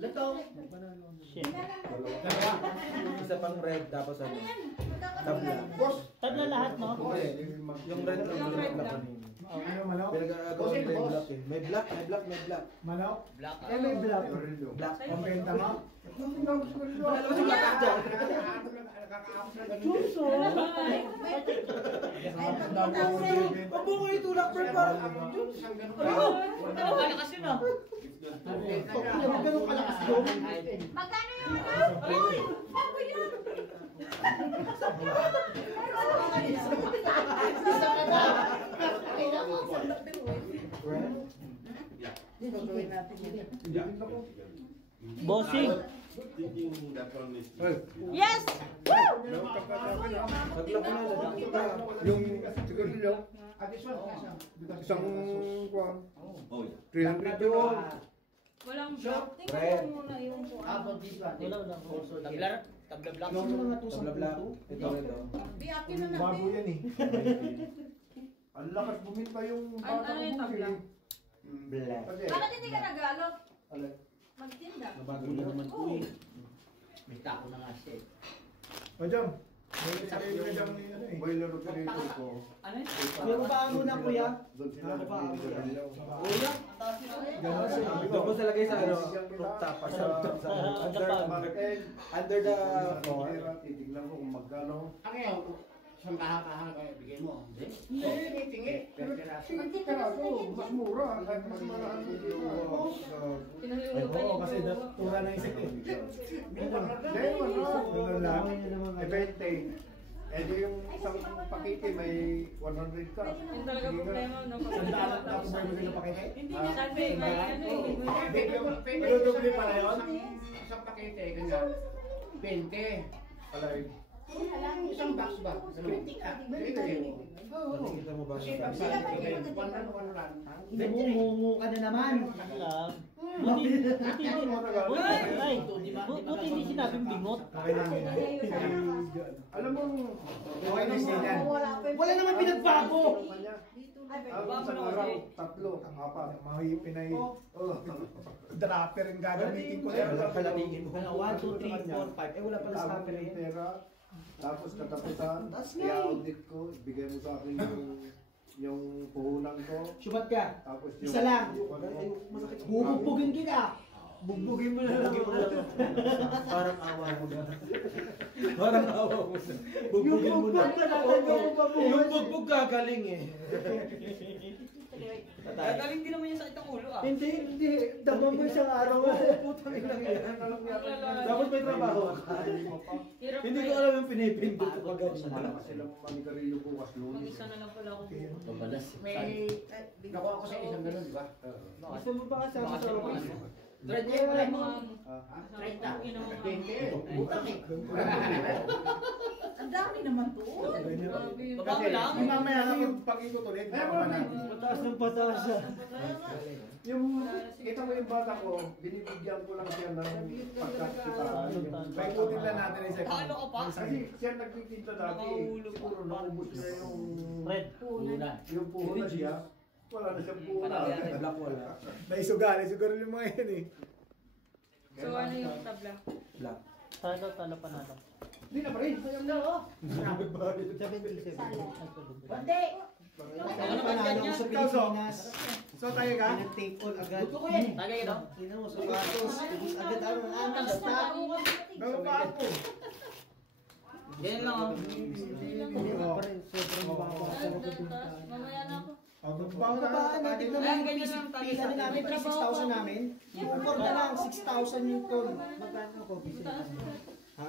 Leto. Shit. Isa pang red, tapos ano? Tabla. Tabla lahat, no? Yung red lang. Yung red lang. Ano, manok? Pinag-aagawa yung black eh. May black. Manok? Black. May black. Black. Pambenta mo? Chuso! Mabungo yung tulak, bro. Parang Malakas yun, ah. Ganun kalakas yun. Magkano yung ano? Uy! Bago yun! Bossing! Yes! Yung siguro isang kuwan. 300 yun. Walang black. Red. Tingnan mo muna yung About this one. Wala. Tabla black. Tabla black. Ito. Biyakin na Bago natin. yan eh. Ang lakas bumita yung Ano yung tabla? Black. Bakit hindi ka nag-alok? Alay. Magtinda. Nabago na naman po eh. May tako na nga siya. O dyan. Boiler operator ko. Ano yun? Yung paano na kuya? Doon sila nagbibigay. Kuya? Doon ko salagay sa ano? Rooftop. Under the floor. Titignan ko kung magkano. Ano yun? Isang kaha-kaha kayo bigay mo? Hindi? Tingi. Pero mas mura. Kahit mas marami dito. Pinahulugan Kasi tura na isip eh. Ganun lang. E 20. Eh di yung isang pakete may 100 ka. Yung talaga problema, no? Sandaan tapos may maganda ng pakete? Hindi niya sabi, may ano eh. Pero doble pala yun? Isang pakete, ganyan. 20. Alay. Isang box ba? 20 ka. 20. Nakikita mo ba? Kasi box ba? 1 lang. Mungu ka na naman. Alam. Buti hindi sinabing bingot. Alam mo, okay na siya. Wala naman pinagbago. Sa araw, 3, 4, mga pinay. Dropper yung gagamitin ko. Kalatingin mo. 1, 2, 3, 4, 5. Eh wala pala sa Tapos yung pera, tapos katapusan, i-audit ko, ibigay mo sa akin yung puhunan ko. Syubat ka. Tapos yung... Isa lang. Masakit. Bubugbugin kita. Bugbugin mo na lang. Parang awa mo na. Parang awa mo na. Bugbugin mo na. Yung bugbog gagaling eh. Gagaling din naman yung sakit ng ulo ah. Hindi. Damang mo isang araw. Putang ina yan. Dapat may trabaho ka. Hindi ko alam yung pinipindot ko pag Wala pa silang manigarilyo bukas lunes. Mag-isa na lang pala ako. May nakuha ko sa isang ganun, di ba? Gusto mo ba kasama sa office? 30 wala mo. 30. 20. Utang eh. Ang dami naman to. Grabe yun. Baba mo lang. Yung mamaya lang yung pag-ikot ulit. Pataas ng pataas. Yung, kita mo yung bata ko, binibigyan ko lang siya ng pagkakita. Paikutin lang natin yung second. Paano ka pa? Kasi siya nagtitinta dati. Siguro naubos niya yung... Red. Yung puhunan siya. Wala na siyang puhunan. Black wala. Naisugali, siguro yung mga yan eh. So ano yung tabla? Black. Talo panalo. Hindi na pa rin. Sayang na oh. 77. Hindi! Ano panalo sa Pilipinas? So tayo ka? Pinag-take all agad. Gusto ko yan. Tagay ito. Tingnan mo, sapatos. Ubus agad ang anong basta. Gawin pa ako. Yan lang oh. Hindi pa rin. Sobrang baba. Mamaya na ako. Babaan natin naman yung pila na namin, 6,000 namin. Yung import na lang, 6,000 yung ton. Magkano ko? Ha?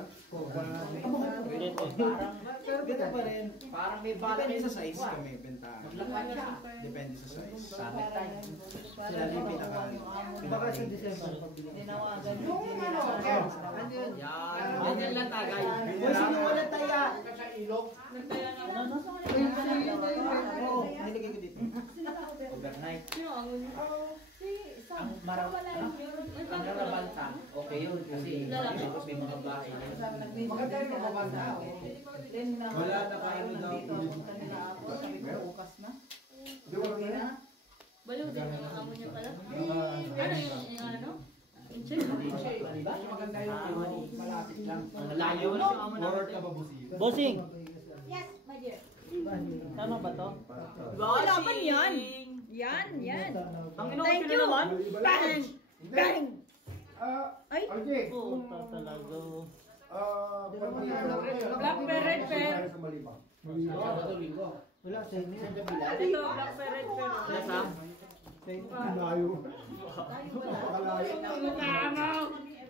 Ganda pa rin. Parang may bala. Depende sa size kami bentahan. Depende sa size. Sila yung pinaka. Baka sa December. Tinawagan mo. Yan. Yan lang tagay. Kung sino wala taya. Sa ilog. Nagtaya na ako. Oo, nilagay ko dito. Overnight. Sino ang Ang marabanta. Okay yun. Kasi tapos may mga bahay. Maganda yung mga banda. Wala na kayo daw. bukas na? Bossing, Yes, my dear. tama ba to? Wala pa yan. Yan, yan. Ang Thank you. Bang! Bang! Ay. Okay. Puta talaga. Black Parrot, Fer. Sabado, Linggo. Wala sa inyo. Ito, Black Parrot, Fer. Malayo. Malayo.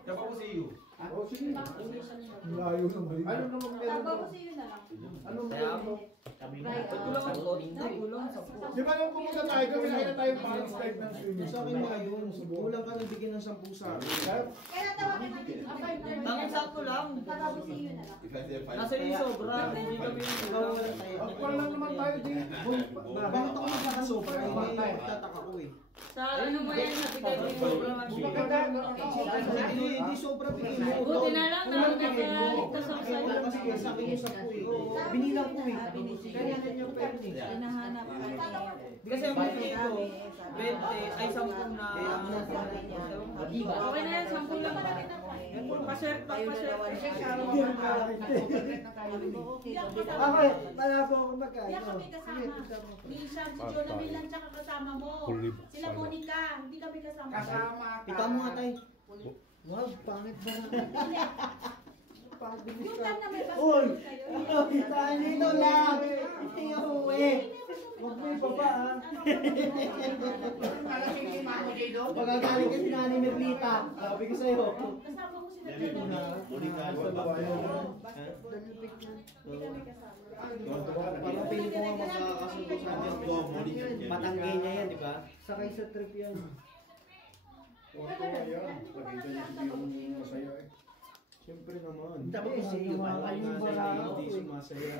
Dapat ko si you. Oh, sige. Malayo ng balik. Ano naman meron Tago mo? ko sa iyo na lang. Anong meron mo? Right. Di ba nung pumunta tayo, kami nakita tayo parang style ng swimming. Sa akin nga yun. Kulang ka nagbigyan ng 10 sa akin. Kaya tawagan natin. Ang sakto lang. Tago ko sa iyo na lang. Nasa yung sobra. Hindi kami Wala lang naman tayo din. Bakit ako nagkakasobra? Hindi tataka ko eh. Sa ano mo yan, nabigay mo yung Hindi sobra bigay mo. Buti na lang na nagkaligtas ako sa iyo. Kasi sa akin yung 10 eh. Binilang ko eh. Kaya na yung pen eh. Hinahanap ka niya. Kasi ang bigay ko, 20 ay 10 na. Okay na yan, 10 lang. Pa-share pa, pa-share. Okay, wala po ako magkano. Kaya kami kasama. Minsan si Jonah Milan tsaka kasama mo. Sila Monica, hindi kami kasama. Kasama ka. Ikaw mo nga tayo. Wow, pangit ba na? Yung time na may Uy! basketball kayo. Saan dito lang? Hindi ako eh. Huwag mo yung baba ha. Para si Mamo Jado. Pagkagaling ka si Nani Merlita. Sabi ko sa'yo. Kasama mo sila Jonah. Parang piling ko nga makakasundo sa amin. Matanggi niya yan, di ba? Sakay sa trip yan. Siyempre naman. Tapos si yung barako hindi sumasaya.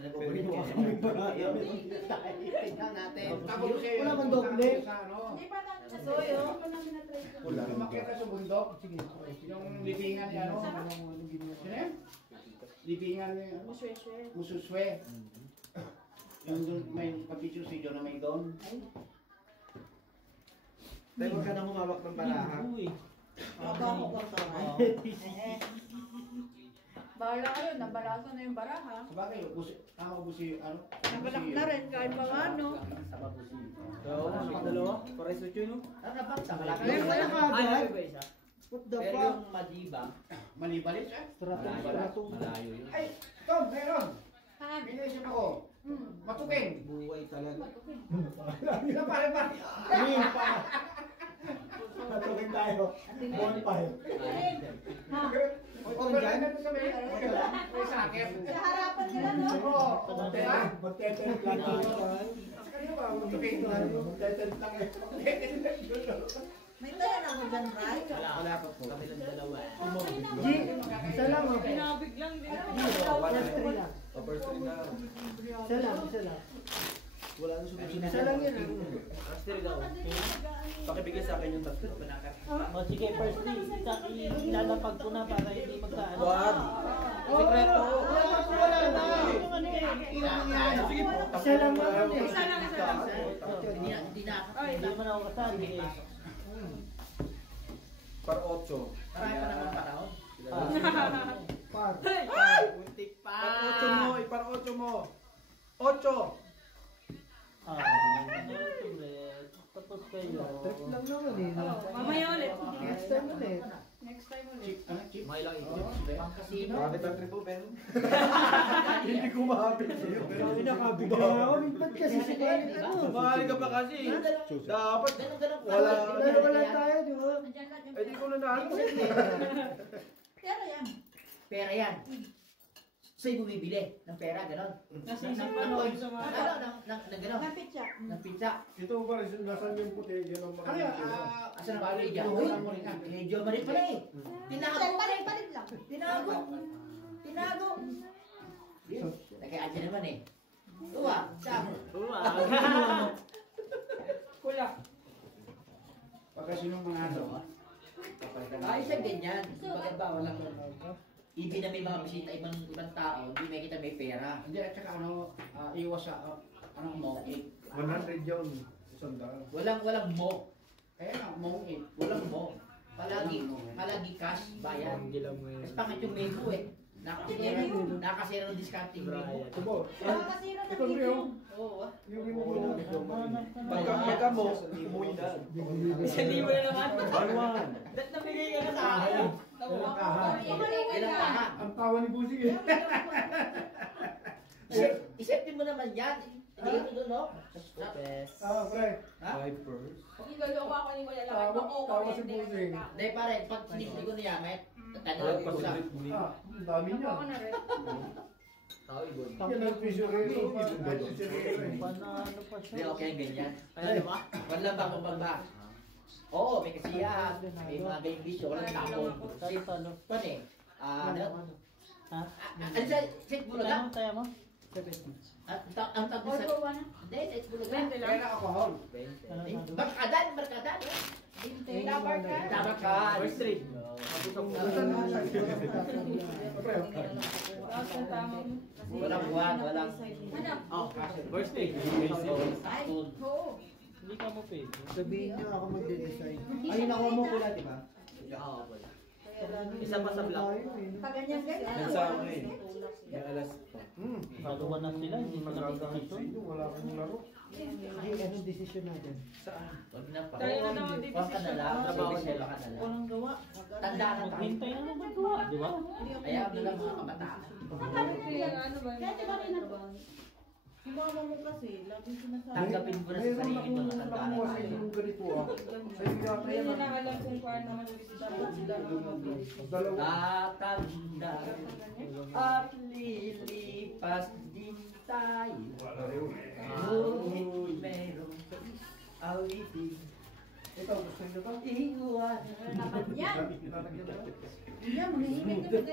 Pero yung kami barako. Tingnan natin. Tapos siya Wala bang doble? Sa ano? Hindi pa namin na-try. Hindi pa namin na-try. Wala. Umakyat ka sa bundok. Yung libingan niya, ano? Sino yan? Libingan niya, ano? Mususwe. Yung doon, may pag-picture si John na may doon. Tayo huwag ka na humawak ng baraha. Bahala kayo, nabalasan na yung baraha. Sabagay, tama po si, ano? Nabalak na rin kahit pa ano. Dalawa? Pares ito yun? Ayun wala ka agad. What the fuck? Malibalis, eh? Strato. Ay, Tom, meron. Ha? May naisip ako. Matuging. Buhay talaga. Ito pare pa. Matugin tayo. Bonfire. O, wala na ito sa may, ano, may sakit. Sa harapan nila, no? Oo, diba? Magtetent lang tayo. Ano ba, matuging? Magtetent lang eh. May tayan ako dyan, right? Wala pa po. Kami lang dalawa. G, isa lang oh. Pinabig lang din. Last three lang. Isa lang, isa lang. Wala na sumunod. Isa lang yun. Last three daw. Pakibigay sa akin yung tatlo. O sige, firstly, ilalapag ko na para hindi magkaano. Wag. Sekreto. Wala na. Sige po. Isa lang naman eh. Isa lang, isa lang. Hindi naman ako kasali eh. Par 8. Par. Muntik pa. Par 8 mo, ipar 8 mo. 8. Tapos kayo. Trip lang naman eh. Mamaya ulit. Next time ulit. Next time ulit. Chip, ano, chip? May lang ito. Pangkasino. Bakit ang tripo, pero? Hindi ko mahapit sa'yo. Kami nakabigla ako. Ba't kasi si Karen ano? Mahal ka pa kasi. Dapat. Wala. Wala tayo, di ba? Andyan lang yung Eh di ko na naano. Pero yan. Pera yan. Sa'yo bumibili ng pera, gano'n. Nasisip pa ako sa mga... Ng gano'n. Napit siya. Ng pizza. Ito ba rin, nasan yung puti? Yan ang Ano yun? Asan ang bali dyan? Uy, mo rin ka. Medyo malit pala eh. Tinago. Palit lang. Tinago. Tinago. Nag-aadya naman eh. Tuwa. Sabo. Kula. Pagkasinong mga ano. Ayos ang ganyan. Bakit ba walang... Hindi na may mga bisita ibang tao, hindi may kita may pera. Hindi, at saka ano, iwas sa, ano, mong 8. 100 yun. Isang daan. Walang mo. Kaya nga, mong 8. Walang mo. Palagi cash, bayan. Mas pangit yung menu eh. Nakasira ng discounting rin. Tubo. Nakakasira ng Ito video. Rio. Oo. Yung mo. Pagka mo, umuwi na. 1,000 na naman. Alwan. Ba't nabigay ka na sa akin? Ilang kaha? Ang tawa ni Busing eh. Isipin mo naman yan. Hindi ka doon, no? Pre. Ha? Vipers. Niloloko ako ni Kuya Lakay. Tawa si Busing. Hindi pare, pag sinipli ko niya, may tanong ko sa. Ang dami niya. Ako na rin. Yan ang fisurero. Panalo pa siya. Hindi, okay ang ganyan. Wala ba kung ba? Oo, may kasiyahan. May mga ganyang bisyo. Walang tapon. Tayo talo. Pan eh. Ano? Ha? Ano sa set bulaga? Tayo mo? Ang tabi sa... Order 1 na. Hindi, set bulaga. 20 lang. Kaya alcohol. Barkadan, barkadan. Tabakan. First trade. Walang buwan, walang... Oh, first trade. Ay, oo. Hindi ka mo pwede. Sabihin niyo ako magde-design. Ay, nakuha mo pula, di ba? Oo, wala. Isa pa sa black. Paganyan ganyan. Nagsama eh. May alas pa. Kaluwan na sila, hindi mo na decision. Wala kang laro. Hindi, anong desisyon natin? Huwag na pa. Tayo na naman Huwag ka na lang. Trabaho Trabaho sila. ka na lang. Walang gawa. Tanda ka tayo. Maghintay na naman gawa, di ba? Ayaw na lang mga kabataan. Ano ba? Kaya di ba rin na Yung mama mo kasi, lagi sinasabi. Tanggapin ko na sa sarili ko na tanda na Nakuha tayo. yung ganito ah. Sa iyo yata Hindi yan. nila alam kung paano dapat sila ang mabilis. Dalawa. Tatanda at lilipas din tayo. Ngunit meron awitin. Ito, gusto niyo to? Iwan. Yan. Lalagyan mo. Yan, manahimik na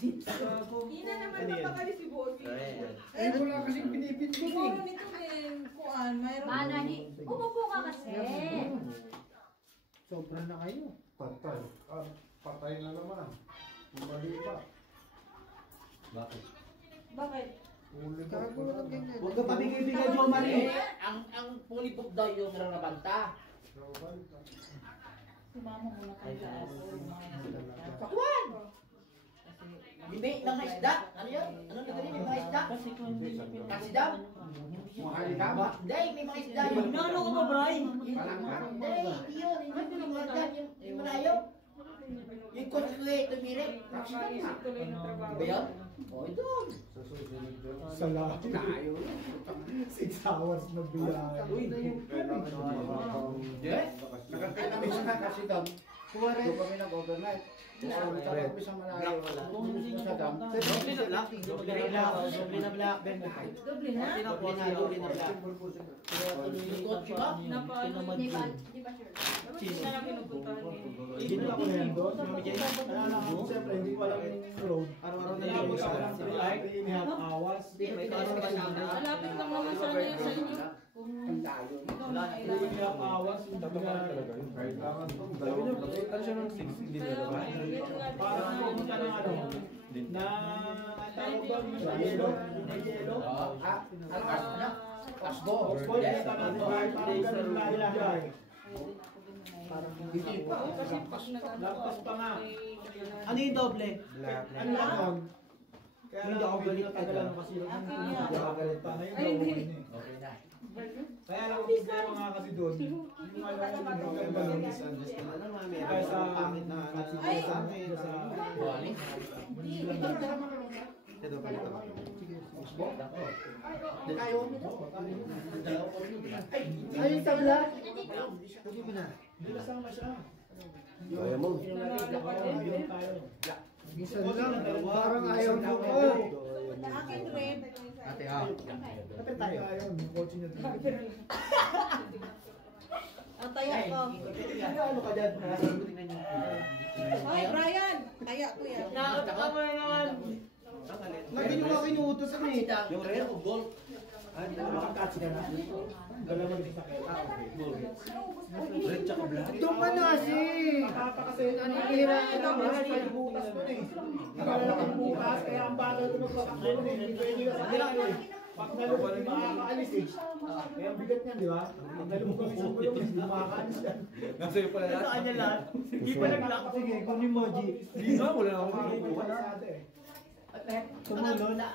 Hindi na naman mapakali si Bossy. Eh, wala kasing pinipinto Siguro eh. nito din, kuan, mayroon. Manahi. Umupo ka kasi. Sobra na kayo. Patay. Patay na naman. Mali pa. Bakit? Uli pa. Kagulat ganyan. Huwag ka pabigay-bigay, Jo Marie. Ang pulipok daw yung nararabanta. Si mama mo na kaya Kakuan! May mga isda. Ano yun? Ano nagawin yung mga isda? Kasi kung hindi siya Kasi daw? Mahali ka ba? Hindi, may mga isda yun. Ano ka ba, Brian? Hindi, hindi yun. Hindi yung mga dyan. Yung malayo. Yung konsuwe, tumirik. Makaisip tuloy ng trabaho. Ba yun? O, ito. Sa lahat. 6 hours na biyahe. Nakakailangan siya kasi doon. Doon kami nag-overnight. Kung kami sa malayo. Kung hindi Sa dam. Doble na black. Doble na black. Doble na? Doble na black. Yung kotse ba? Di ba? Di ba sure? Hindi na lang pinupuntahan niya. Hindi ako na yan doon. Siyempre, hindi ko alam yung road. Araw-araw na lang sa 3.5 hours. Malapit lang naman sana yun sa inyo. Ang tayo. Ikaw na 3.5 hours. Kailangan to. Sabi niyo, ano siya ng 6 hindi na naman. Parang pumunta ng ano, na tawag doon sa yelo. Yelo. Asbo. Oxford, parang ganun na ilahay. Hindi pa. Kasi pag Lampas pa nga. Ano yung doble? Ano lang yun? Kaya hindi ako galit tagalan kasi yun. Hindi ako galit pa na yun. Ay, hindi. Okay na. Kaya lang ang problema nga kasi doon. Yung alam ko yung problema doon. Kaya sa pangit na sa amin sa Buwali. Ay, tabla. hindi kasama siya. Kaya mo. Yun tayo. Minsan lang, parang ayaw mo ko. Akin rin. Ate, ha. Kapit tayo. Ayaw, yung coach niya doon. Ang taya ko. Ano ka dyan? Ay, Brian! Taya ko yan. Nakakama na naman. Lagi nyo nga kinuutos kami. Yung rare o gold? Makakatch ka na. Dala mo sa sakit. Red tsaka black. Doon ka na kasi. Nakapa kasi. Nanihira ka na. Mahal yung butas mo eh. Nakala ng butas. Kaya ang bagal ko magpapaklo. Hindi pwede ka sa Pag nalubog, hindi makakaalis eh. Kaya ang bigat niyan, di ba? Pag nalubog kami sa bulong, hindi makakaalis yan. Nasa iyo pala lahat. Kanya lahat. Hindi pa nag-lock. Sige, kunin mo, G. Hindi na, wala akong Hindi makikita. pala sa ate eh. Tumulo na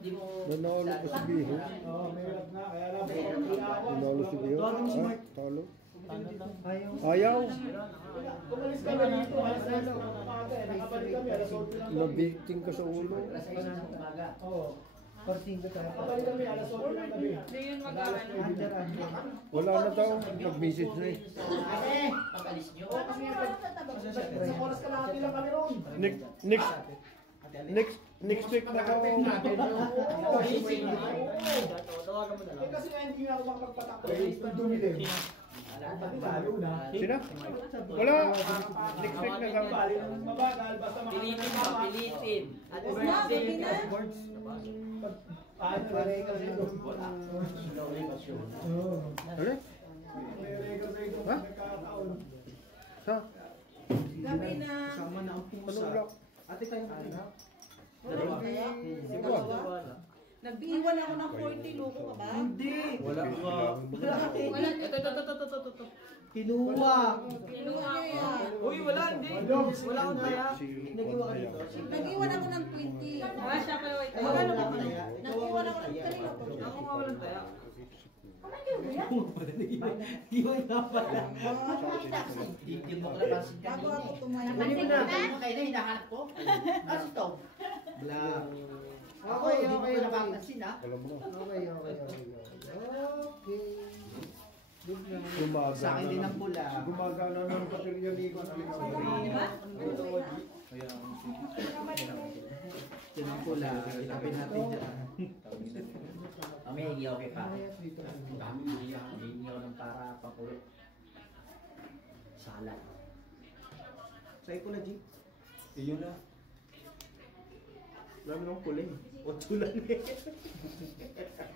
di mo Nanalo ko si Biho. Oo, mahirap na. Kaya lang, pinawas. Nanalo si Biho. Tawagin mo si Mark. Talo. Ayaw. Ayaw. Umalis kami dito, alas 10 ng umaga eh. Nakabalik kami, alas 8 lang kami. Nabikting ka sa ulo. alas 6 ng umaga. Oo. Korting ko tayo. Nakabalik kami, alas 8 lang kami. Hindi yun mag-ano. Under. Wala na daw. Nag-message na eh. Ate, pag-alis nyo. Oo, kasi nga, sa oras ka lang lang kami ron. Next week na daw. Tawagan mo na lang. Kasi nga hindi nga ako makapagpatakbo. Dumi din. Pati lalo na. Sino? Wala. Next week na daw. Bali ng mabagal, basta Pilitin ba? Pilitin. Na, gabi na. Paano na rin kasi doon? Wala. Oo. Ano? Ha? Sa? Gabi na. Sama na ang pusa. Anong block? Ate tayo na. Dalawa. Dalawa. Nag-iwan ako ng 40, loko ka ba? Hindi. Wala ka. Wala. Ito. Kinuha. Kinuha ko. Uy, wala, hindi. Wala akong taya. Nag-iwa ka dito. Nag-iwan ako ng 20. Ah, siya pa wait. Ay, wala ka kaya. Nag-iwan ako ng 30. Ako nga walang taya. Iwan na pala. Hindi mo ko napansin Bago kanina ako eh. tumayo. Napansin mo kayo na hinahanap ko? Ano ito? Black. Ako, hindi mo ko napapansin ha? Alam mo na. Okay. Gumaga Sa akin din ang pula. Gumagana ng patilya ni Juan Diba? Yan ang pula. Itabi natin dyan. May hindi ako kay pare. Hindi ako ng para pakulo. Salat. Sa'yo pula, G. Iyon na. Dami nung pula eh. 8 lang eh.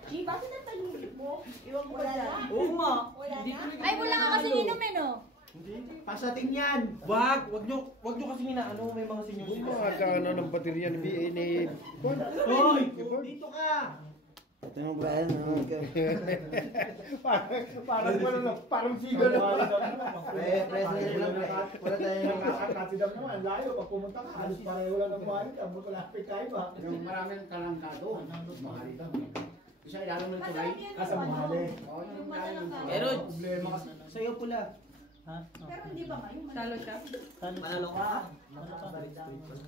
G, bakit natalulip mo? Iwan ko ba dyan? Oo nga. Wala na? Ay, wala ka kasi inom eh, no? Pasating yan. Wag nyo kasi minaano, may mga senior Gumaga na ng baterya ni BA ni Juan. Hoy! Dito ka! Tingnan ba yan? Parang sigal na pala. President lang. Wala tayong Nakasidam naman, layo. Pag pumunta ka, halos pareho lang ng buhay. Tapos malapit tayo ba? Yung maraming kalangkado, mahali daw. Isa ilalim ng tulay. Asa mahali. Oo, yung ilalim ng tulay. Pero, Problema kasi. Sa'yo pula. ha? Pero hindi ba ngayon? Talo siya. Manalo ka.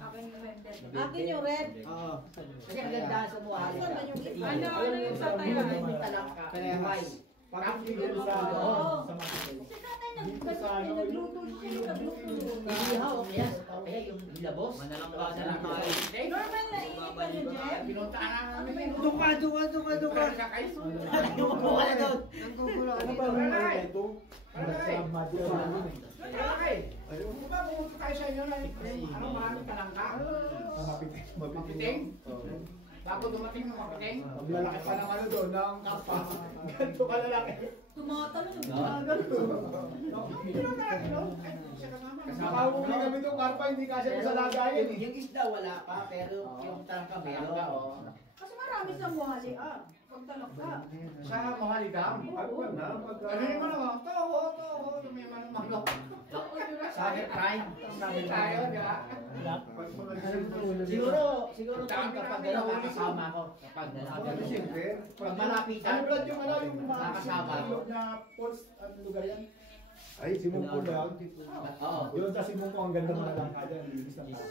Akin yung red dead. Akin yung red. Oo. Kasi maganda sa buhay. Asan ba yung iba? Ano yung sa tayo? May talak ka. Buhay. Pag tigil sa Oo. sa mga Si tatay nagluto siya. Nagluto. Ihaw, yes. Kaya yung labos. Manalang ka na lang tayo. Normal na init pa rin, Jeff. Pinuntaan namin yun. Doon ka. Umupo ka na doon. ano ba yung mga ito? Nagsamad yun. Kung ba pumunta tayo sa inyo na ano, maraming kalangka? Mapiting? Bago dumating ng mapiting? Ang lalaki pa ng ano doon, ng kapa. Ganito kalalaki. Tumatalon. Nakahuli kami doon, karpa, hindi kasi sa lagayan eh. Yung isda wala pa, pero yung tangka meron. Kasi marami sa muhali. Pagtalak ka. Sa Mohali Dam. Ano ba na? Ano yung mga tawo, may manok. Sabi prime. Sabi tayo, di ba? Siguro kapag gano'n makasama ko. Kapag gano'n. Siyempre. Pag malapitan. Ano ba yung ano, yung mga Nakasama. ilog na falls, ano lugar yan? Ay, Simungko lang. Oo. Yun sa Simungko, ang ganda mga langka dyan. Linis na tayo.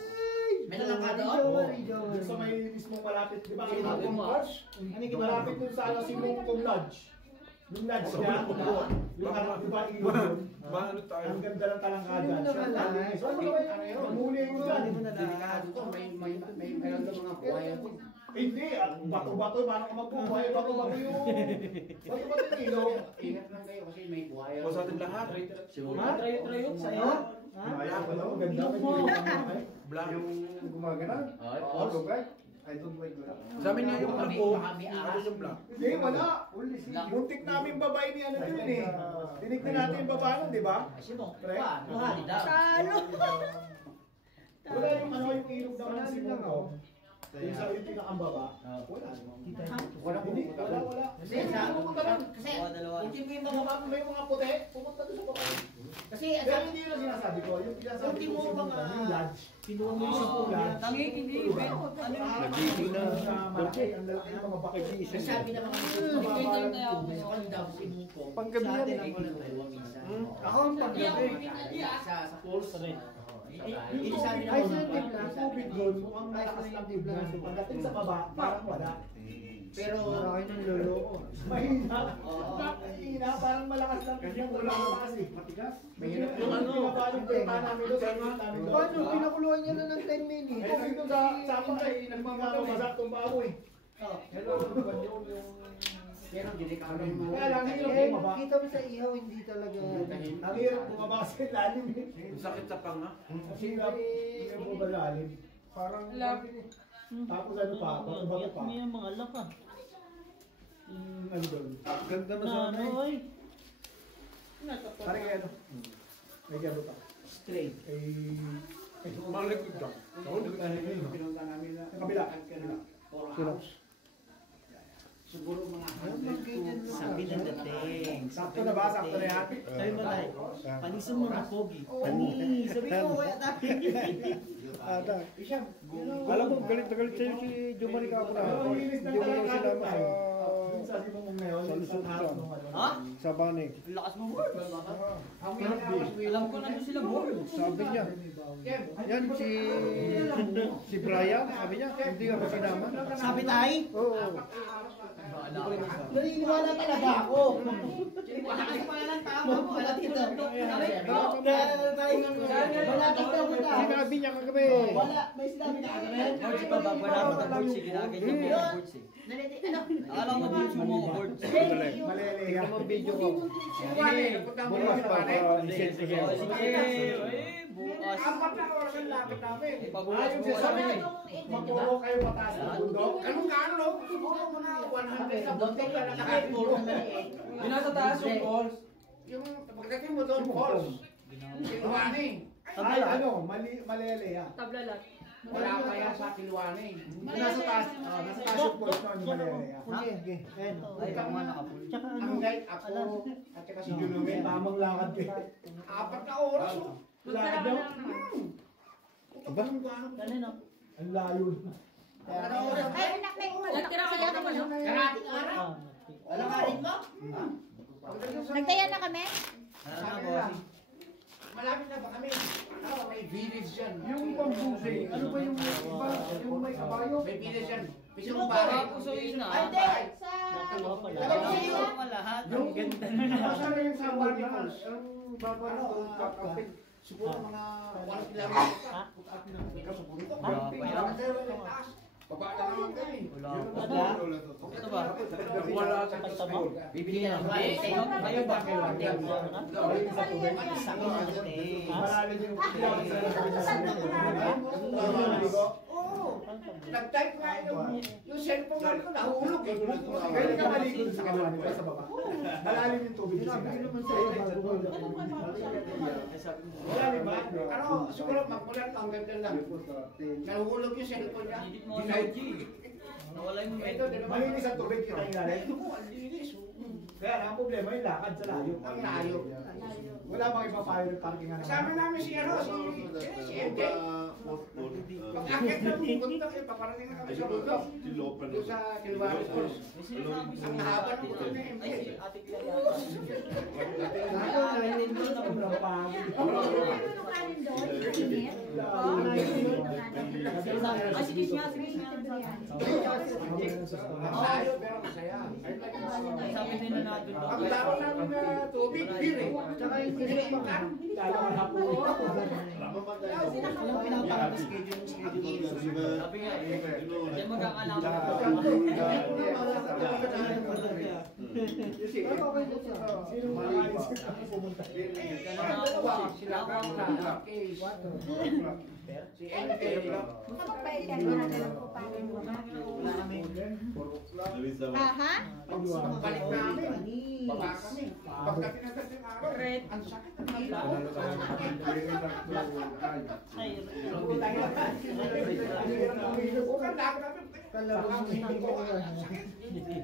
May nalangka doon? Doon sa may mismong malapit, di ba? Sinabi Simungko mo, Lodge? Malapit dun sa ano, Simungko Lodge. Yung lodge niya, yung harap, di ba, ilog yun? Maano tayo? Ang ganda ng talangkada. So, ano ba yun? Mamuli yung dyan. Delikado to, may meron daw mga buhayan. Hindi, bato-bato, paano ka magbubuhay? Bato-bato yung... Bato-bato yung ilog. Ingat lang kayo kasi may buhayan. O sa ating lahat. Trayo. Sa'yo? Ayaw ko lang, ganda Black. yung gumagana. Oo. Lugar. I don't like that. Sa amin nga yung black ko. Kami Ano yung black? Hindi, wala. Muntik namin babae ni ano yun eh. Tinignan natin yung babae nun, di ba? Ay, sino? Buhali daw. Talo. Wala yung ano, yung ilog daw ng Simungko. Yung sa yung pinakambaba, wala naman. Walang pumunta. Wala. Kasi sa kasi ultimo yung mga May mga puti, pumunta doon sa baba. kasi Pero hindi yun ang sinasabi ko. Yung sinasabi ko ultimo yung mga lodge. Kinuha mo yung sa lodge. Tanging hindi, Nagiging na. Malaki, ang lalaki ng mga bakit. sabi ng mga Panggabi yan eh. Ako ang paggabi. sa pulse rin. Hindi sabi ng Ay, mga sir, ang tubig doon, mukhang malakas lang tiblan. Pagdating sa baba, parang wala. pero Marami ng lolo. Mahina. Mahina, parang malakas lang. Kasi wala malakas eh. Matigas. Yung ano, pinabalong pa namin doon. Paano? Pinakuluan niya na ng 10 minutes. Eh, dito sa sama kay, nagmamabasa itong bago eh. Hello, yung... Pero delikado yung mga. Kaya lang, hirap bumaba. Kita mo sa ihaw, hindi talaga. Ang hirap bumaba sa ilalim eh. Sakit sa panga. Kasi hirap bumaba sa ilalim. Parang... Tapos ano pa, bato pa. May mga laka. Ano doon? Ganda na Na sana ano eh. ay. Parang ano? May gano pa. Straight. Malikod ka. Pinunta namin na. Sa kabila. For house. Siguro mga 100 Sabi ng dating. Sakto na ba? Sakto na yan? Sabi mo tayo, panisan mo na pogi. Pani, sabi ko kaya tayo. Ada. Alam mo, galit na galit sa'yo si Jumari ka ako na. Hindi mo daw sinama sa... Sa Simong ngayon, Sa Luzon sa dyan. Ha? Sa Banig. Ang lakas mo, Word. Alam ko na doon sila, Word. Sabi niya. Yan si Brian, sabi niya, hindi ka ba sinama? Sabi tayo? Oo. Naniniwala talaga ako. Wala kasi pala ng tama mo. Wala dito. Wala dito mo ta. Sinabi niya kagabi. Wala, may sinabi na kagabi. Boards pa ba? Wala mo na boards eh. Ginaganyan mo yung boards eh. Alam mo boards mo mga boards. Malele. Tingnan mo ang video ko. Bukas pa. Sige. Bukas. Apat na oras ang lapit namin. Pagbukas Ayun mo siya sabi, wala. magpuro kayo pataas ng bundok. Anong kaano, no? Siguro mga 100 sa bundok na nakakito. Yung nasa taas yung balls. Yung pagdating mo doon, falls. Kilwani. Ay, ano, malele ah. Tablalat. Wala pa yan sa Kilwani. Nasa taas yung post nun, malele ah. Okay. Ay, ako nga nakapul. Tsaka Ang ano, guide, ako, at saka si May Junumin. tamang lakad kayo. Apat na oras, oh. Lakad nyo? Aba? Ang Kanina. Ang layo. Ay, anak, may nagtira ka na mo, no? karating araw. Wala ka rin mo? Nagtaya na kami? Malapit na ba kami? Ano, may village dyan. Yung pambusi, ano ba yung iba? Yung may kabayo? May village dyan. Pisong bahay. Pusuin na. Ay, hindi. Sa... Nakuha pala. Nakuha Nakuha lahat. Yung Ang ganda. Nasaan na yung sa Warner Falls? Ang baba na Ano, kapit. siguro mga 1 kilometer. Ikaw sa bundok. Baba na naman kami. Ito ba? Wala sa Pagtaba? Bibili ka ng Kayo ba? Marami yung Nag-type nga yung cellphone ko nahulog eh. Pwede ka maligo sa katawan nila sa baba. Malalim yung tubig sa ilalim. Malalim ba? Ano, siguro magpulat ang ganda lang. Nahulog yung cellphone niya. Edit mo ang 5G. Nawala yung Ito, momentum. di ba? Malinis ang tubig kita yung ilalim. Ito ko, ang linis. Kaya ang problema yung lakad sa layo. Ang layo. Wala bang iba pa yung parking ano? Kasama namin si ano, si MJ. Pag-akit ng bundok, paparating na kami sa bundok. Doon sa Kilwaris Falls. Ang haba ng bundok ni MJ. Ay, si Ate Claire Ako, naiin ko na sobrang pangit. Ah, sige nga. Ang layo pero masaya. Sabi nila na doon daw. Ang laro namin na tubig, beer eh. Tsaka yung pinagpakan. Lalo ang hapon. Walang pinapaka-schedule. Sabi nga, diyan magkakalaman. Pero okay na siya. Sino makakain sila pumunta? Dalawa, sila ka, case. Si MJ. Kapag pa ikan na natin ang upanin mo. Si Aha? Pagbalik namin, baba kami. Pagka pinagkat yung araw, ang sakit ng ilaw.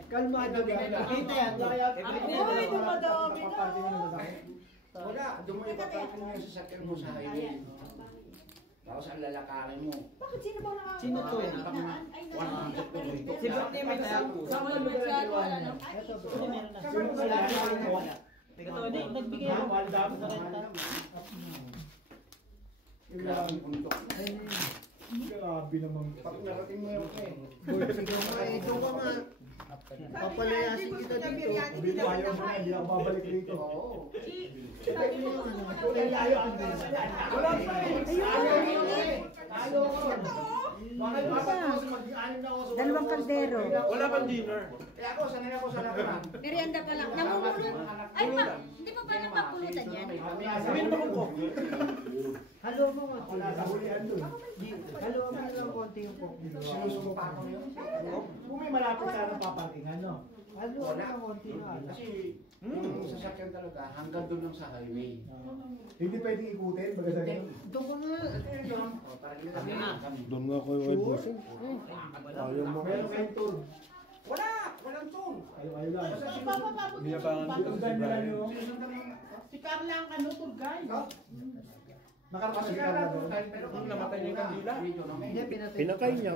Kalmado ka. Kita yan. Uy, dumadami na. Wala, dumay pa parking yung sasakyan mo sa highway. Tapos ang lalakarin mo. Bakit sino ba nakakita? Sino to? Ay, naman. Si Britney may tayo. Saan mo nagkagawa na? Ito, nagbigay ako. Dapat na renta. Grabe puntok. Grabe naman. Pag narating mo yung pen. Papalayasin kita dito. Sabi ko, ayaw mo na, hindi ako babalik dito. Oo. Wala pa eh. Dalawang kaldero. Wala pang dinner. Kaya ako, sanay ako sa laban. Merienda pa lang. Namumulot. Ay, hindi pa ba napapulutan yan? Sabihin mo ko. Halo mo nga. Wala sa hulihan doon. Halo mo lang konti yung coke. Sinusuko pa ako yun. Kung may malapit sana paparkingan, no? Halo mo lang konti na. Kasi yung sasakyan talaga hanggang doon lang sa highway. Hindi pwedeng ikutin, baga sa ganun. Doon ka nga. Doon nga kayo ay bossing. Ayaw mo. Meron kayong tour. Wala! Walang tool! Ayaw lang. Binabangan ko Tunggan nyo lang yun. Si Carla ang ano, tour guide. Nakarating Kasi si kala Carla ko, doon. pero kung namatay niya yung kandila. Hindi, pinatay. Pinakay niya.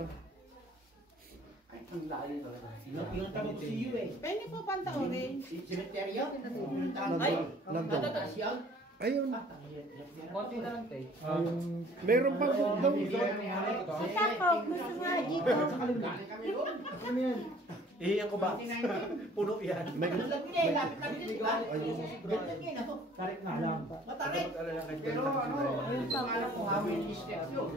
Ay, ang layo talaga. Yung tawag ko si you eh. Penny po pantaorin. Cemeteryo? Ay, Natataas yan? Ayun. Konti na lang, te. Meron pa doon daw. Si Kako, gusto nga dito. Galing kami doon. ano yan? Iiyan ko ba? Puno yan. Lapit na din, di ba? Lapit na ako. Tarik nga lang. Matarik. Pero ano, alam ko how many steps yun.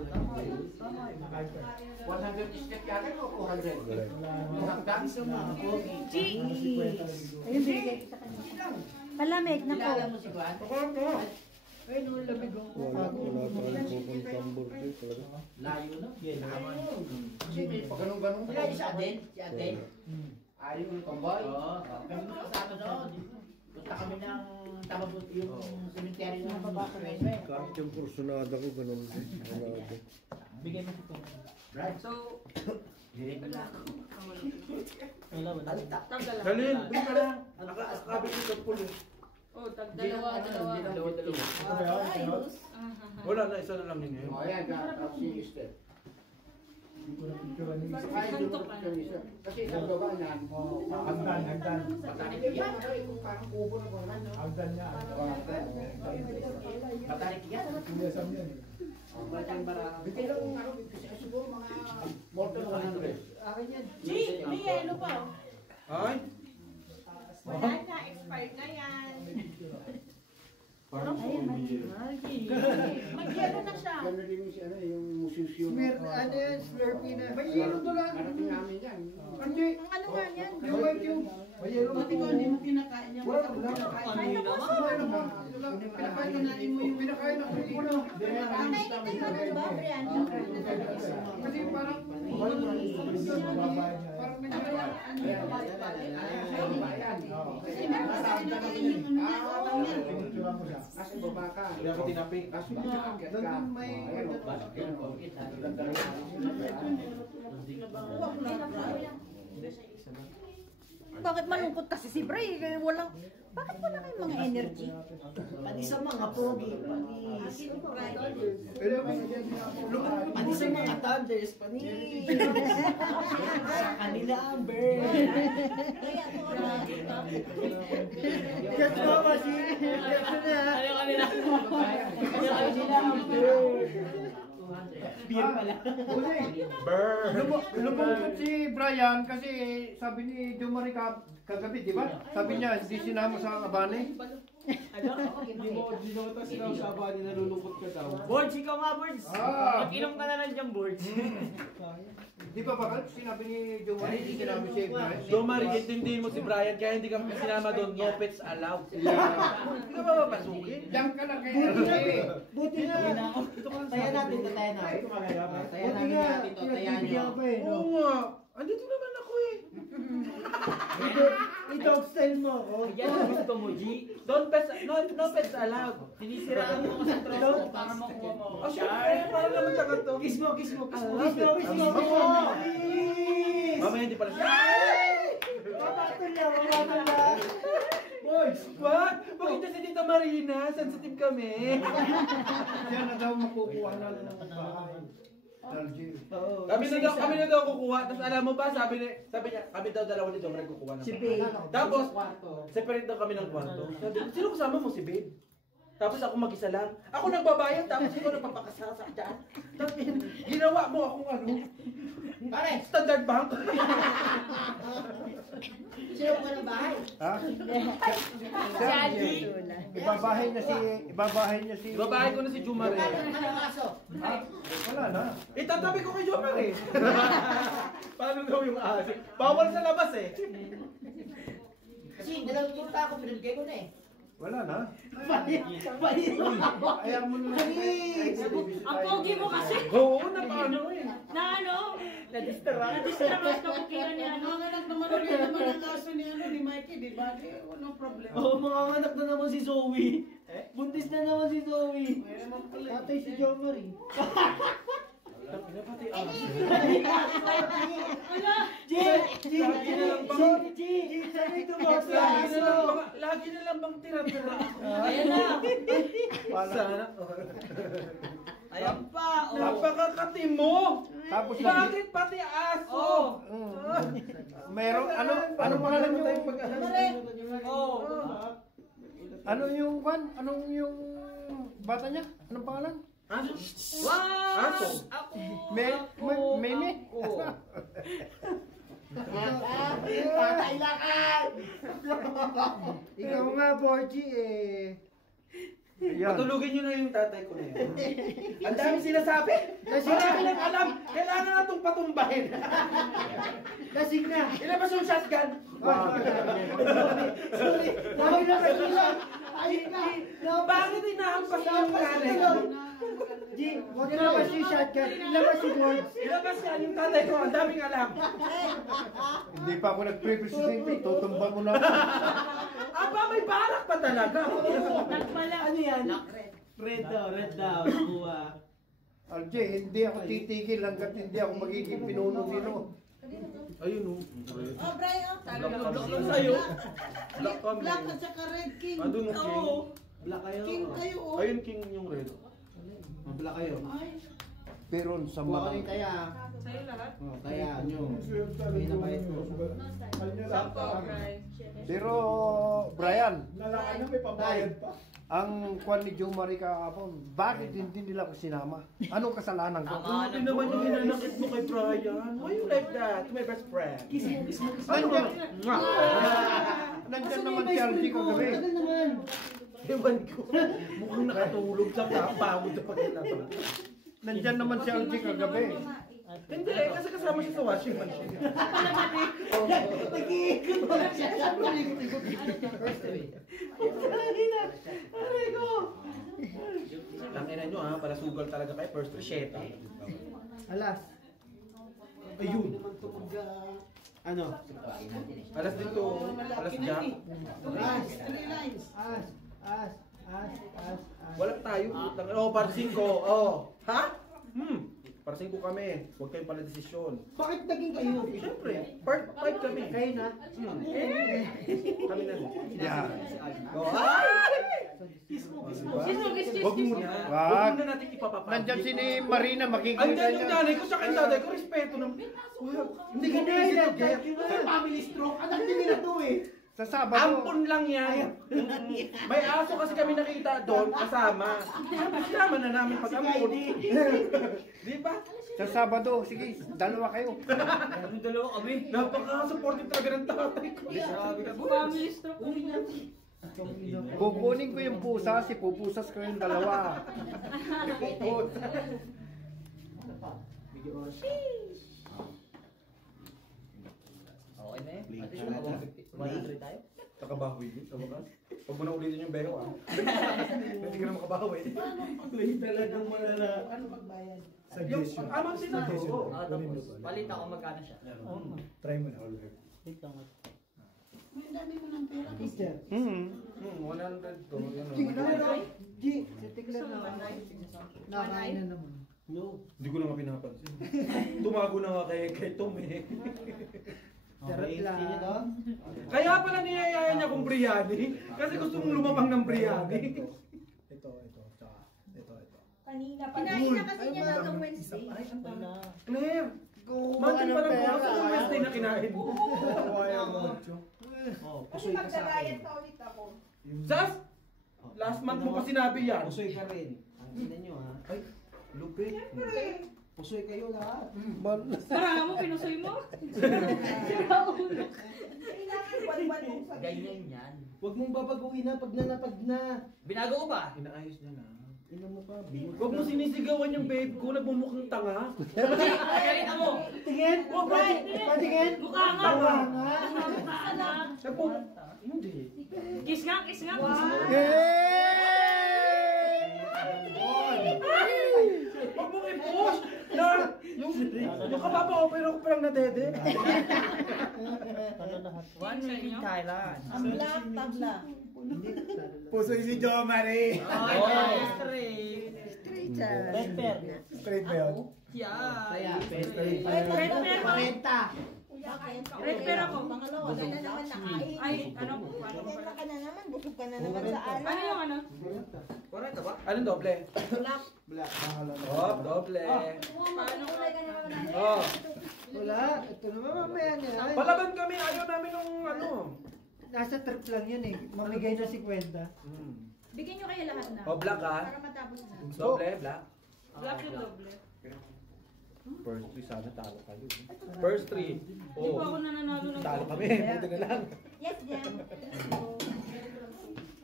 100 steps yata o 200? Hanggang sa mga Ayun, bigay ko sa kanya. Palamig na po. Kilala mo si Juan? Ay, no, lamig ang Layo na. Kasi may pagganong-ganong. Wala yung si Aden? Si Aden? Ayaw yung tambay. Oo. Kami mga kasama doon. Punta kami ng tababot yung cemetery ng babaka na yun. Kahit yung kursunada ko, ganun. Bigay mo ito. Right. So, Wala. wala. Halil, doon ka lang. Nakakabit ko sa pulo. Oh, dalawa. Wala na, isa na lang yun eh. O ayan, tapos yung step. Hindi ko na picture ni Isa. Ay, hindi mo picture isa. Kasi isang baba niyan. Hagdan, hagdan. Patanik yan. Parang kubo na kung ano. Hagdan niya. Matarik yan. Hindi asam yan. Bigay lang ano, kasi siguro mga more than 100. Akin yan. May yelo pa. Ay, Wala na, expired na yan. Mag-yelo na siya. Gano'n din yung si ano, yung museum. Ano yan? Slurpee na. May yelo doon lang. Narating namin yan. Hindi. Ang ano nga yan? Yung white yung. May yelo na. Pati ko hindi mo kinakain niya. Wala, wala. Ay, naku, Pinakain mo yung pinakain ako. ang nakikita nyo ano ba, Brian? Kasi parang Parang may pinicturean ko siya. Kasi baba ka. kaya ako tinapik. Kasi makakakit ka. Ayan, o. Ayan, o. Ganda rin namin. Bakit malungkot kasi si Bray? Walang, bakit wala kayong mga energy? pati sa mga pogi, pati sa mga thunders, pati sa kanila ang bird. Yes, mama, si Ayaw kanila. kanila ang bird. Beer pala. Lumungkot si Brian kasi sabi ni Jomari kagabi, di ba? Sabi niya, hindi sinama sa Abane. Hindi mo ito sinaw sa abani, nalulungkot ka daw. Boards, ikaw nga, Boards. Ah. Mag-inom ka na lang dyan, Boards. Di ba bakal sinabi ni Jomari, hindi sinama si Brian? Domari, intindihin mo si Brian, kaya hindi ka sinama doon, no pets allowed. Hindi ka ba papasukin? Diyan ka lang kaya. Buti na. Taya natin, taya natin. Taya natin natin to, taya nyo. Oo nga, andito naman ako eh. I-dog style mo ako. Yan ang gusto mo, G. Don't pets, no pets allowed. Sinisiraan mo kasi trono para makuha mo. Oh, syempre, para naman tagat to. Kiss mo, kiss mo, kiss mo. Kiss mo. Mamaya hindi pala siya. Mamatol na. Boys, what? Pakita si Tita Marina, sensitive kami. Diyan na daw makukuha na ng bahay. Kami na daw kukuha. Tapos alam mo ba, sabi niya, kami daw dalawa ni Domrek kukuha ng bahay. Tapos, separate daw kami ng kwarto. Sabi, sino kasama mo? Si Babe. Tapos ako mag-isa lang. Ako nagbabayad, tapos ikaw nagpapakasasa dyan. Tapos ginawa mo akong ano? Pare, Standard Bank. sino po ng bahay? Ha? Ibabahay niya si Babae ko na si Jumare. Anong aso? Wala na. Itatabi ko kay Jumare. Paano daw yung aso? Bawal sa labas eh. Kasi dalawang punta ako, pinagkay ko na eh. Wala na. Ayaw mo na. Ang pogi mo kasi. Oo, napaano eh. Na ano? Na-distract ka bukiran ni ano. Nanganak naman ang aso ni Mikey, di ba? No problem. Oo, mga anak na naman si Zoe. Buntis na naman si Zoe. Tatay si John Marie. Lagi na lang bang tira-tira? Ayan na. Sana. Ayan pa. Oh. Napakakati mo! Tapos Bakit pati aso? meron ano pangalan yung Oh. ano yung kwan? Anong yung bata niya? Anong pangalan? Aso? Wow! Aso? Meme? Ikaw nga, Borgie, eh. Yan. Patulugin nyo na yung tatay ko na yun. Ang dami sinasabi! Marami lang alam! Kailangan na itong patumbahin! Lasing na. Ilabas yung shotgun! Sorry. Dahil na kanila. Ay, Bakit inahampas niyo yung nanay? G, huwag na labas yung shotgun. Ilabas si Borge. Ilabas yan yung tatay ko, ang daming alam. Hindi pa ako nagpre-presidente, tutumba mo na. Aba, may barak pa talaga. Nagpala. Ano yan? Red daw. Buwa. RJ, hindi ako titigil hanggat hindi ako magiging pinuno dito. Ayun o. Oh, Brian. Black lang sa'yo. Black kami. Black at saka red king. Andun yung king. Black kayo. King kayo, oh. Ayun king yung red. Black kayo. Pero sa Buwa mga... ko rin kaya. Sa'yo lahat? Kaya nyo. May napahit ko. Sampo, right? Pero, Brian, Nalakan na may pabayad pa. ang kwan ni Joe Marie kahapon, bakit hindi nila ko sinama? Anong kasalanan ko? Grabe naman yung hinanakit mo kay Brian. Why you like that? To my best friend. Kiss mo, kiss mo. Nandiyan, nandiyan naman si RJ kagabi. Tagal naman. Ewan ko. Mukhang nakatulog sa pagod sa pagkakataon. Nandyan naman si RJ kagabi. Hindi eh, kasi kasama siya sa washing machine. Nag-iikot mo lang siya. Aray ko. Tangina nyo ha, para sugal talaga kayo. First resheta. Alas. Ayun. Ano? Alas dito. Alas jack. As. 3 lines. As. Wala tayo. Oh, para 5. Oh. Ha? Para 5 kami. Huwag kayong pala desisyon. Bakit naging kayo? Siyempre, part 5 kami. Kayo na. Kami na. Yeah. Oh, ay! Huwag mo na. Huwag muna natin ipapapag. Nandyan si ni Marina, makikita Andyan yung niya. nanay ko sa akin tatay ko. Respeto naman. Hindi ka naisip. Family stroke. Anak din nila to eh. Sa Sabado. Ampun lang yan. May aso kasi kami nakita doon kasama. Kasama na namin pag-ampun. Di ba? Sa Sabado, sige, dalawa kayo. Yung dalawa kami. Napaka-supportive talaga ng tatay ko. Family stroke. Kukunin ko yung pusa, si pupusas ko yung dalawa. Okay na eh. At least 100 tayo. Nakabawi din, tawakas. Huwag mo na ulitin yung beho ah. Hindi ka na makabawi. May talagang malala. Ano magbayad? Yung amang sinabi ko. Tapos, palit ako magkano siya. Try mo na, Oliver. Wait lang. 100 to. Yun, Sige oh. na, G. Si Tigler na. Nakain na naman. No, hindi ko na nga pinapansin. Tumago na nga kay Tom eh. Charot lang. Kaya pala niyayaya niya kung biryani. Kasi gusto mong lumamang ng biryani. Ito. Tsaka, ito. Kanina pa. Kinain na kasi niya hanggang Wednesday. Claire, Kuha mantin ng pa lang pera. bukas ang Wednesday na kinain mo. Kuha mucho. Kasi magda-diet pa ulit ako. Sas! Last month mo pa sinabi yan. Pusoy ka rin. Ang ina nyo ha. Ay, lupit. Pusoy kayo lahat. Parang mo, pinusoy mo. Kailangan buwan-buwan mong sabihin. Ganyan yan. Huwag mong babaguhin na pag nanapag na. Binago ko ba? Inaayos niya na. Ina mo pa. Bingot. Huwag mo sinisigawan yung babe ko, nagmumukhang tanga. Kaya mo. Tingin! Oh, Patingin! Mukha nga. Tawa nga! Mukha nga. Hindi. Kiss nga, kiss nga. Huwag mong i-push! Na, yung kababa ko, pero ako parang nadede. One week in Thailand. Ang black, tabla. Pusoy si Jo Marie! Straight. Straight ba yun? Yeah. Red pear mo. Red pear ako. Pangalawa, wala na naman nakain. Ay, ano po? Kaya ka na naman, busog ka na naman sa ala. Ano yung ano? Correct ka ba? Anong doble? Black. Black. Oh, doble. Paano kulay ka naman natin? Oh. Wala. Ito naman mamaya niya. Palaban kami, ayaw namin nung ano. Nasa trip lang yun eh. Mamigay na 50. Bigyan nyo kayo lahat na. Oh, black ha? Para matapos na. Doble, black. Black yung doble. First 3 sana talo kayo. First 3. Hindi pa ako nananalo ng Talo kami, buti na lang. Yes, Jem.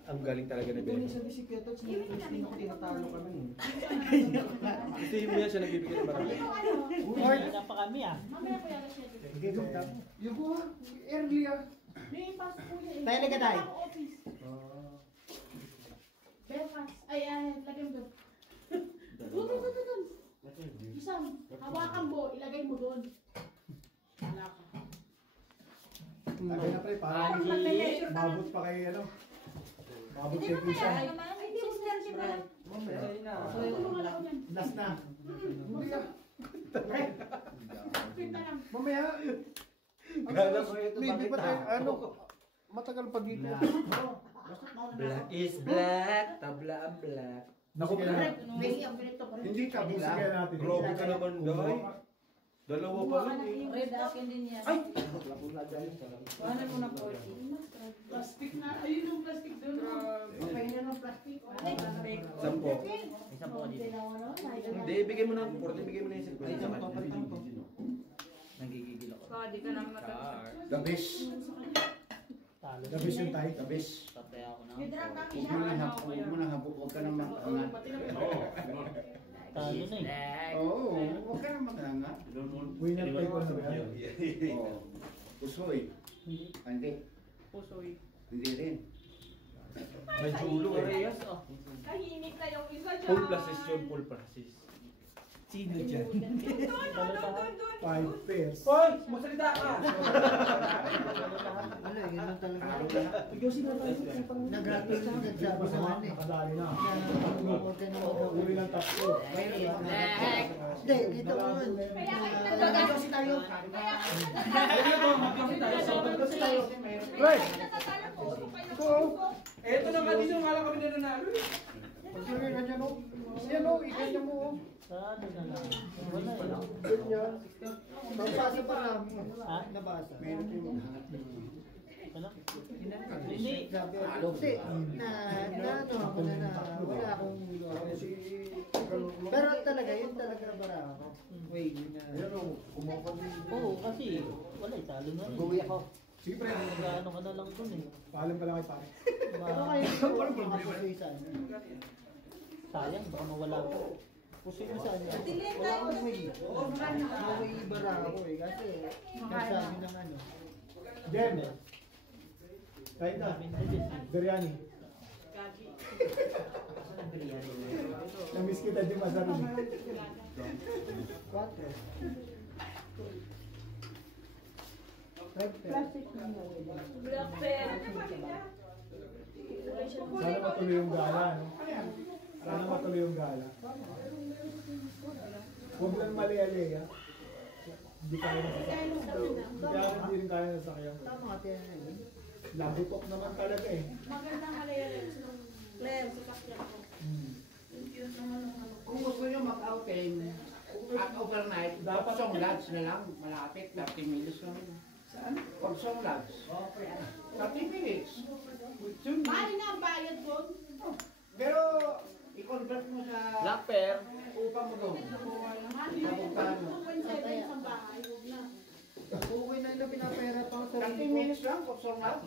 Ang galing talaga ni Ben. Kung sa bisikleta, tinatalo kami. Kasi mo yan siya nagbibigay ng marami. Wala pa kami ah. Mamaya ko yung siya. Sige, kumta. Yung po, earlier. May pasok ko yun. Tayo na ka, tayo. Office. Belfast. Ay, lagay mo doon. Doon. Isang, hawakan mo, ilagay mo doon. Wala ka. Lagay na pre, parang mabot pa kay ano. Mabot Hindi kay mo Christian. kaya, hindi mo sila si Brad. Tulungan ako dyan. Last na. Mamaya. Pinta lang. Mamaya. Gala ko ito, Hindi bakit pa tayo, tao? ano, matagal pa dito. Black is black, tabla ang black. Naku, May ang ganito pa rin. Hindi ka Sige black. natin. grabe ka naman, guy. Dalawa pa lang eh. Red akin din yan. Ay! Wala mo na 40. Plastic na. Ayun yung plastic doon. Okay na ng plastic. Sampo. Isang po dito. Hindi, bigay mo na 40, bigay mo na yung 50 sa kanya. Nagigigil ako. Baka di ka naman matapos. Gabis. Talo. Gabis yung tayo. Gabis. Patay ako na. Yung drama Huwag mo nang habok. Huwag mo nang habok. Huwag ka nang makangat. Talo na eh. Oo, huwag ka nang makangat. Winner play ko na ba yan? Oo. Pusoy. Hindi. Pusoy. Hindi rin. May julo eh. Parehas oh. Tahimik na yung isa dyan. Full process yun, full process. Sino dyan? Doon. 5 pairs. Hoy! Magsalita ka! Ano eh, ganun talaga. Yosin na tayo. Nag-gratis lang. Nagsabi sa man eh. Nakadali na. Huwag ka na mag- Uli ng tatlo. Hindi, dito naman. Yosin tayo. Right! Eto na nga din yung kala kami na nanalo eh. Pagkiri ka dyan o. Yan o, ikanya mo o. Talo na lang. Wala eh. Ganyan. Nabasa pa lang. Ha? Nabasa. Meron yung hangat mo. Wala. Hindi. Sabi ako, hindi. Ano ako na wala akong pero talaga, yun talaga bara ako. Wait, yun na. Ayan o, kumuha ka din. Oo, kasi wala eh. Talo na rin. Buwi ako. Sige pre. Mag-ano ka na lang dun eh. Paalam ka lang kay pare. Pero kayo, walang problema. Sayang, baka mawala ko. Pusoy mo saan yan? Wala akong way. May bara ako eh. Kasi, nagsabi ng ano. Jen. Kahit na. Biryani. Namiss kita di masarap. 4. Plastic na. Black pear. Sana matuloy yung gala, no? Sana matuloy yung gala. Huwag lang mali-ali, ha? Hindi kaya nasasakyan. Hindi rin kaya nasasakyan. Tama ate. Labutok naman talaga eh. Magandang malayalin ng Claire sa sakyan ko. Kung gusto nyo mag-outing, at overnight, dapat Song Lodge na lang, malapit, 30 minutes lang. Saan? Song Lodge. 30 minutes. Mahal nga ang bayad doon. Pero, i-convert mo sa Black pair. upa mo doon. Mahal nga yung 2.7 sa bahay. Huwag na. Okay na yung pinapera pa sa 30 minutes lang, Song Lodge.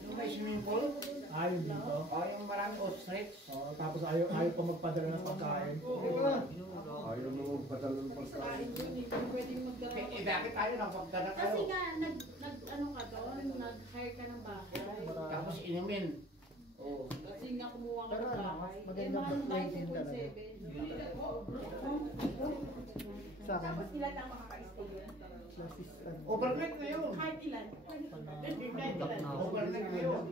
Yung may swimming pool. Ayun dito. O, yung marami ostrich. Oo, tapos ayaw pa magpadala ng pagkain. Ayaw mo magpadala ng pagkain. Kain doon, hindi pwedeng magdala. Eh, bakit tayo nang pagdala Kasi kayo? nga, ano ka doon, nag-hire ka ng bahay. Tapos inumin. Oh. Kasi nga kumuha ka Pero ng ano, bahay. mas maganda mahal pa tayo din talaga. 2.7. Sa akin. Tapos ilan lang makaka-stay. Overnight na yun. Kahit ilan. Kahit ilan. Overnight na yun.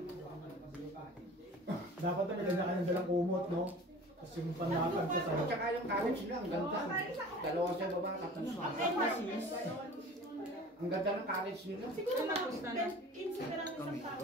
Dapat na maganda ka ng dalang kumot, no? Tapos yung panlakan sa At sayo. saka yung cottage nila, ang ganda. Dalawa sa baba, tapos ang ganda ng cottage nila. Siguro mga 15 ka lang isang tao.